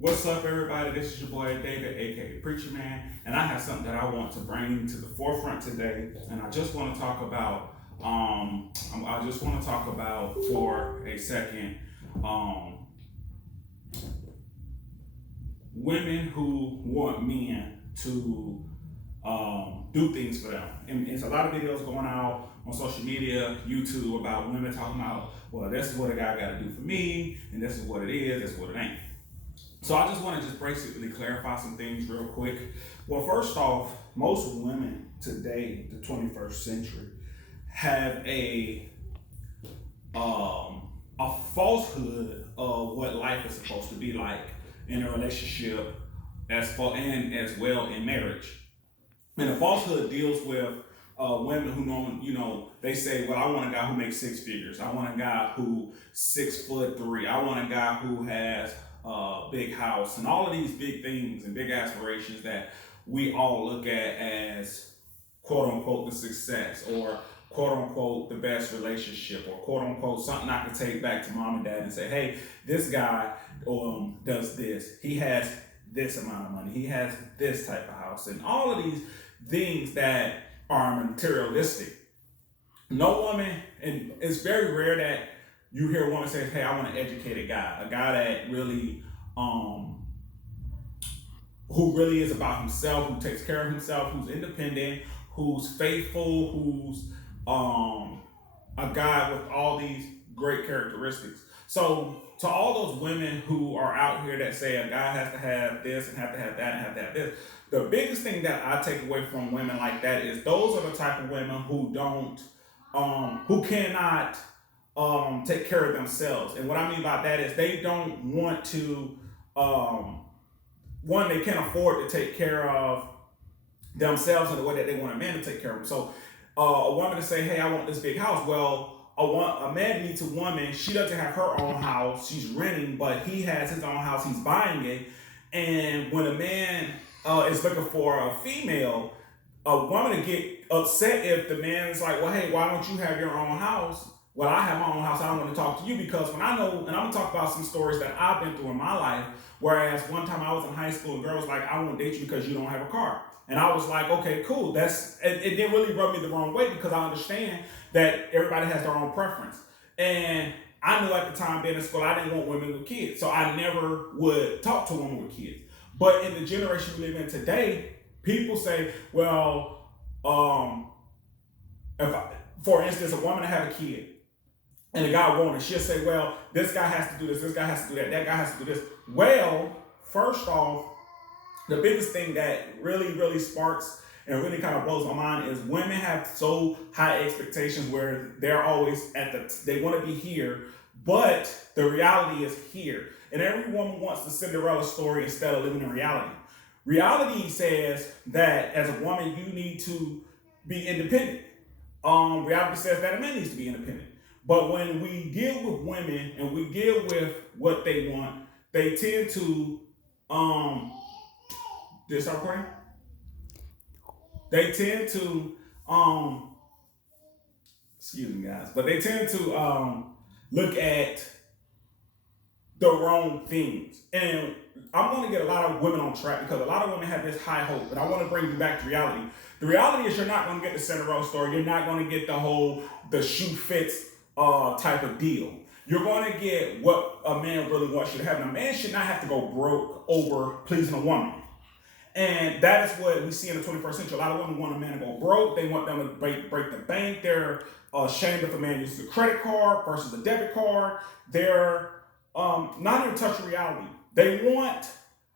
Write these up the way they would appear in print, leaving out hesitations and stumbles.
What's up, everybody? This is your boy David, aka Preacherman, and I have something that I want to bring to the forefront today. And I just want to talk about, I just want to talk about for a second, um, women who want men to do things for them. And it's a lot of videos going out on social media, YouTube, about women talking about, well, this is what a guy got to do for me, and this is what it is, this is what it ain't. So I just want to just basically clarify some things real quick. Well, first off, most women today, the 21st century, have a falsehood of what life is supposed to be like in a relationship, as well in marriage. And the falsehood deals with women who know, they say, well, I want a guy who makes six figures. I want a guy who 6'3". I want a guy who has a big house and all of these big things and big aspirations that we all look at as quote unquote the success, or quote unquote the best relationship, or quote unquote something I can take back to mom and dad and say, hey, this guy does this. He has this amount of money. He has this type of house, and all of these things that are materialistic. No woman, and it's very rare that you hear a woman say, hey, I want an educated guy, a guy that really, who really is about himself, who takes care of himself, who's independent, who's faithful, who's a guy with all these great characteristics. So to all those women who are out here that say a guy has to have this and have to have that and have to have this, the biggest thing that I take away from women like that is those are the type of women who don't, who cannot take care of themselves. And what I mean by that is they don't want to, one, they can't afford to take care of themselves in the way that they want a man to take care of them. So a woman to say, hey, I want this big house. Well, a man meets a woman, she doesn't have her own house, she's renting, but he has his own house, he's buying it. And when a man is looking for a female, a woman to get upset if the man's like, well, hey, why don't you have your own house? Well, I have my own house, I don't want to talk to you, because when I know, and I'm going to talk about some stories that I've been through in my life, whereas one time I was in high school, a girl was like, I won't date you because you don't have a car. And I was like, okay, cool. It didn't really rub me the wrong way, because I understand that everybody has their own preference. And I knew at the time being in school, I didn't want women with kids. So I never would talk to a woman with kids. But in the generation we live in today, people say, well, for instance, a woman to have a kid and a guy won't, and she'll say, well, this guy has to do this guy has to do that guy has to do this. Well, first off, the biggest thing that really, really sparks and really kind of blows my mind is women have so high expectations where they're always they want to be here, but the reality is here. And every woman wants the Cinderella story instead of living in reality. Reality says that as a woman, you need to be independent. Reality says that a man needs to be independent. But when we deal with women and we deal with what they want, they tend to, did it start recording? They tend to, excuse me guys, but they tend to look at the wrong things. And I'm going to get a lot of women on track because a lot of women have this high hope, but I want to bring you back to reality. The reality is you're not going to get the Cinderella story. You're not going to get the shoe fits type of deal. You're going to get what a man really wants you to have. And a man should not have to go broke over pleasing a woman. And that is what we see in the 21st century. A lot of women want a man to go broke. They want them to break the bank. They're ashamed if a man uses a credit card versus a debit card. They're not in touch with reality. They want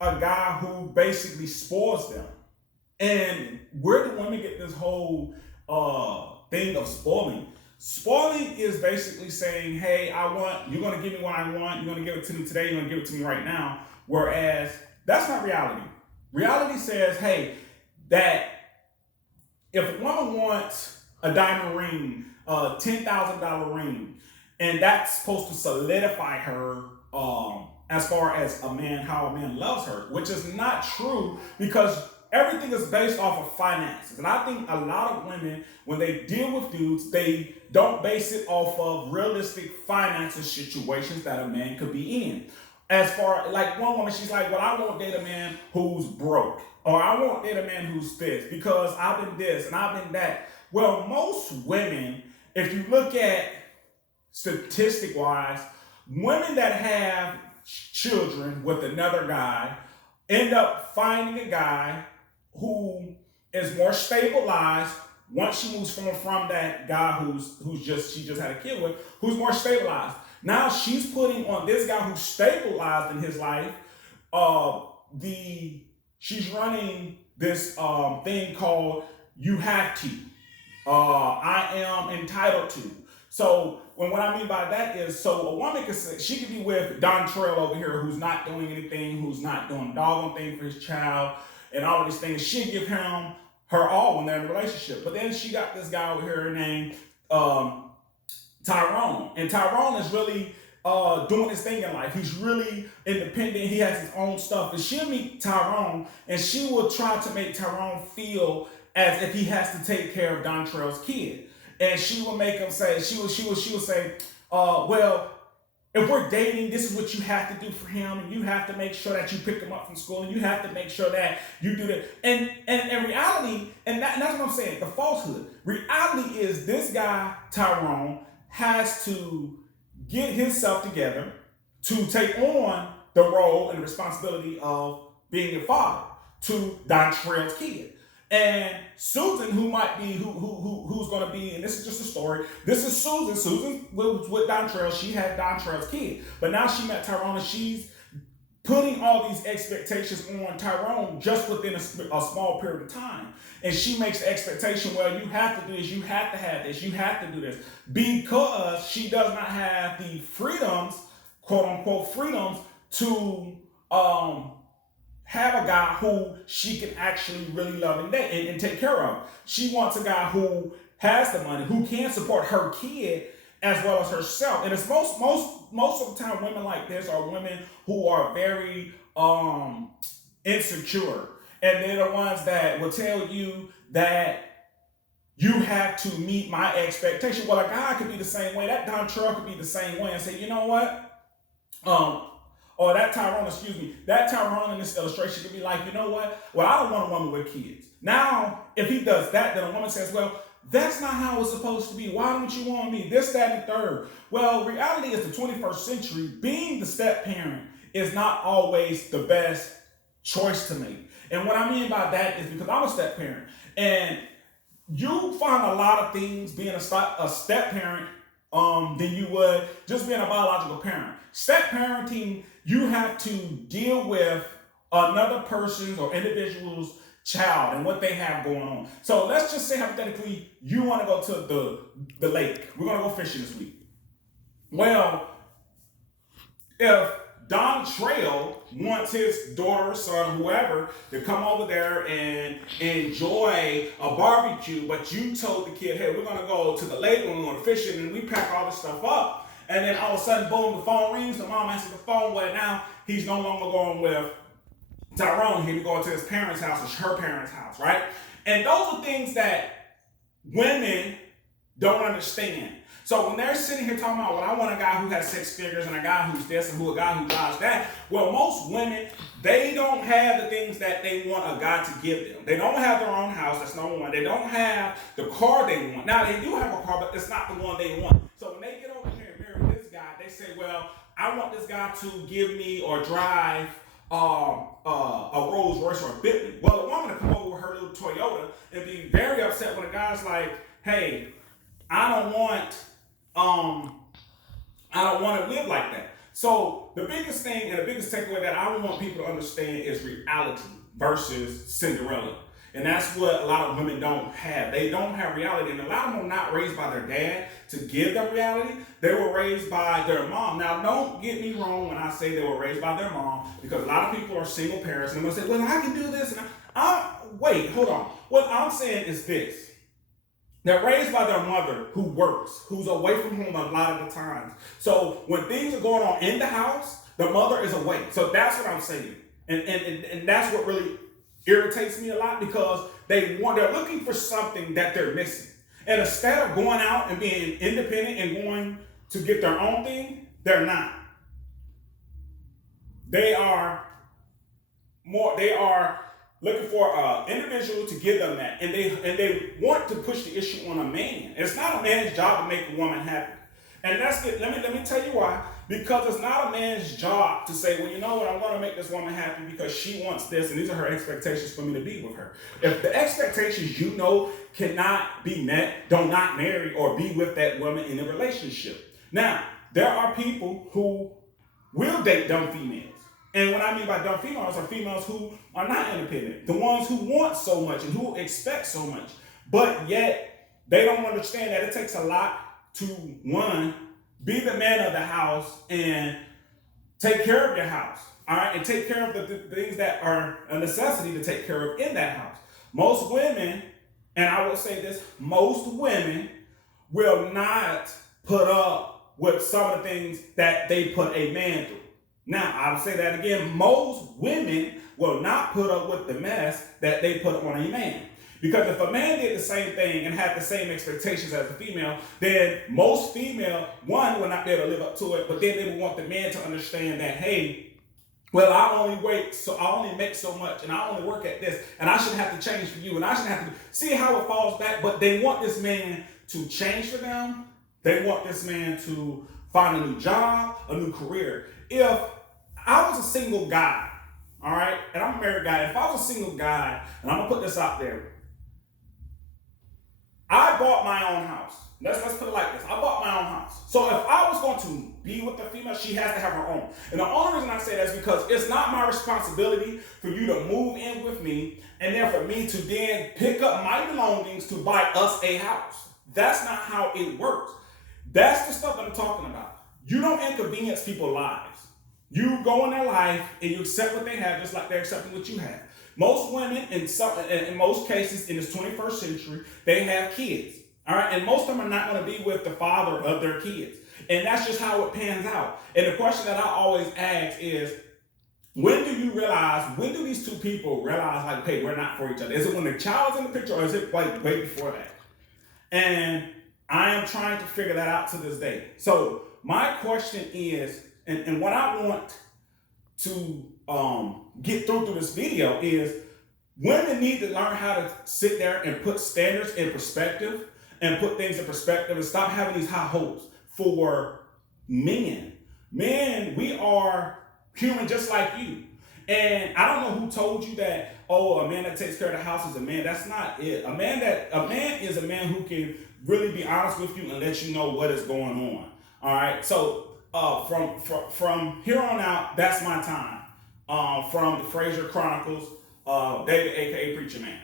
a guy who basically spoils them. And where do women get this whole thing of spoiling? Spoiling is basically saying, hey, you're going to give me what I want. You're going to give it to me today. You're going to give it to me right now. Whereas that's not reality. Reality says, hey, that if a woman wants a diamond ring, a $10,000 ring, and that's supposed to solidify her as far as how a man loves her, which is not true, because everything is based off of finances. And I think a lot of women, when they deal with dudes, they don't base it off of realistic financial situations that a man could be in. As far like one woman, she's like, well, I won't date a man who's broke, or I won't date a man who's this because I've been this and I've been that. Well, most women, if you look at statistic wise, women that have children with another guy end up finding a guy who is more stabilized once she moves from that guy who's just she just had a kid with, who's more stabilized. Now she's putting on this guy who's stabilized in his life. The She's running this thing called "You Have to." I am entitled to. So when what I mean by that is, so a woman could say she could be with Don Trail over here, who's not doing anything, who's not doing a doggone thing for his child, and all of these things. She'd give him her all when they're in a relationship. But then she got this guy over here named Tyrone, and Tyrone is really doing his thing in life. He's really independent. He has his own stuff. And she'll meet Tyrone, and she will try to make Tyrone feel as if he has to take care of Dontrell's kid. And she will make him say, she will say, well, if we're dating, this is what you have to do for him, and you have to make sure that you pick him up from school, and you have to make sure that you do that. And in reality, and that's what I'm saying, the falsehood. Reality is this guy, Tyrone, has to get himself together to take on the role and the responsibility of being a father to Dontrell's kid. And Susan, who might be who's going to be, and this is just a story. This is Susan. Susan was with Dontrell. She had Dontrell's kid, but now she met Tyrone, and she's putting all these expectations on Tyrone just within a small period of time. And she makes the expectation, well, you have to do this, you have to have this, you have to do this, because she does not have the freedoms, quote unquote freedoms, to have a guy who she can actually really love and take care of. She wants a guy who has the money, who can support her kid as well as herself. And it's most of the time women like this are women who are very insecure. And they're the ones that will tell you that you have to meet my expectation. Well, a guy could be the same way. That Dontrell could be the same way and say, you know what? Or that Tyrone in this illustration could be like, you know what? Well, I don't want a woman with kids. Now, if he does that, then a woman says, well, that's not how it's supposed to be. Why don't you want me? This, that, and the third. Well, reality is the 21st century, being the step parent is not always the best choice to make. And what I mean by that is because I'm a step parent, and you find a lot of things being a step parent than you would just being a biological parent. Step parenting, you have to deal with another person's or individual's child and what they have going on. So let's just say hypothetically you want to go to the lake. We're going to go fishing this week. Well, if Dontrell wants his daughter, son, whoever, to come over there and enjoy a barbecue, but you told the kid, hey, we're going to go to the lake and we're going to fish it, and we pack all this stuff up, and then all of a sudden, boom, the phone rings, the mom answers the phone, well, now he's no longer going with Tyrone, he'll be going to his parents' house or her parents' house, right? And those are things that women don't understand. So when they're sitting here talking about, well, I want a guy who has 6 figures and a guy who's this and a guy who drives that, well, most women, they don't have the things that they want a guy to give them. They don't have their own house, that's number one. They don't have the car they want. Now, they do have a car, but it's not the one they want. So when they get over here and marry this guy, they say, well, I want this guy to give me or drive a Rolls Royce or a Bentley. Well, a woman will come over with her little Toyota and be very upset when a guy's like, hey, I don't want to live like that. So the biggest thing and the biggest takeaway that I want people to understand is reality versus Cinderella. And that's what a lot of women don't have. They don't have reality. And a lot of them were not raised by their dad to give them reality. They were raised by their mom. Now, don't get me wrong when I say they were raised by their mom, because a lot of people are single parents and they'll say, well, I can do this. And wait, hold on. What I'm saying is this. They're raised by their mother who works, who's away from home a lot of the times. So when things are going on in the house, the mother is away. So that's what I'm saying. And that's what really irritates me a lot, because they're looking for something that they're missing. And instead of going out and being independent and going to get their own thing, they're not. they are they are looking for an individual to give them that, and they want to push the issue on a man. It's not a man's job to make a woman happy, and that's it. Let me tell you why. Because it's not a man's job to say, well, you know what, I'm going to make this woman happy because she wants this, and these are her expectations for me to be with her. If the expectations cannot be met, don't not marry or be with that woman in a relationship. Now, there are people who will date dumb females. And what I mean by dumb females are females who are not independent. The ones who want so much and who expect so much. But yet, they don't understand that it takes a lot to, one, be the man of the house and take care of your house. All right? And take care of the things that are a necessity to take care of in that house. Most women, and I will say this, most women will not put up with some of the things that they put a man through. Now, I'll say that again. Most women will not put up with the mess that they put on a man. Because if a man did the same thing and had the same expectations as a female, then most female, one, will not be able to live up to it, but then they will want the man to understand that, hey, well, I only make so much, and I only work at this, and I shouldn't have to change for you, and I shouldn't have to see how it falls back. But they want this man to change for them. They want this man to find a new job, a new career. If I was a single guy, all right, and I'm a married guy, if I was a single guy, and I'm gonna put this out there, I bought my own house. Let's put it like this. I bought my own house. So if I was going to be with a female, she has to have her own. And the only reason I say that is because it's not my responsibility for you to move in with me and then for me to then pick up my belongings to buy us a house. That's not how it works. That's the stuff that I'm talking about. You don't inconvenience people's lives. You go in their life and you accept what they have just like they're accepting what you have. Most women, in most cases in this 21st century, they have kids. All right, and most of them are not going to be with the father of their kids. And that's just how it pans out. And the question that I always ask is, when do these two people realize, like, hey, we're not for each other? Is it when the child's in the picture, or is it like way before that? And I am trying to figure that out to this day. So my question is, and what I want to get through this video is, women need to learn how to sit there and put standards in perspective and put things in perspective and stop having these high hopes for men. Men, we are human just like you. And I don't know who told you that, oh, a man that takes care of the house is a man. That's not it. A man is a man who can really be honest with you and let you know what is going on. All right. So from here on out, that's my time. From the Fraser Chronicles, David, aka Preacher Man.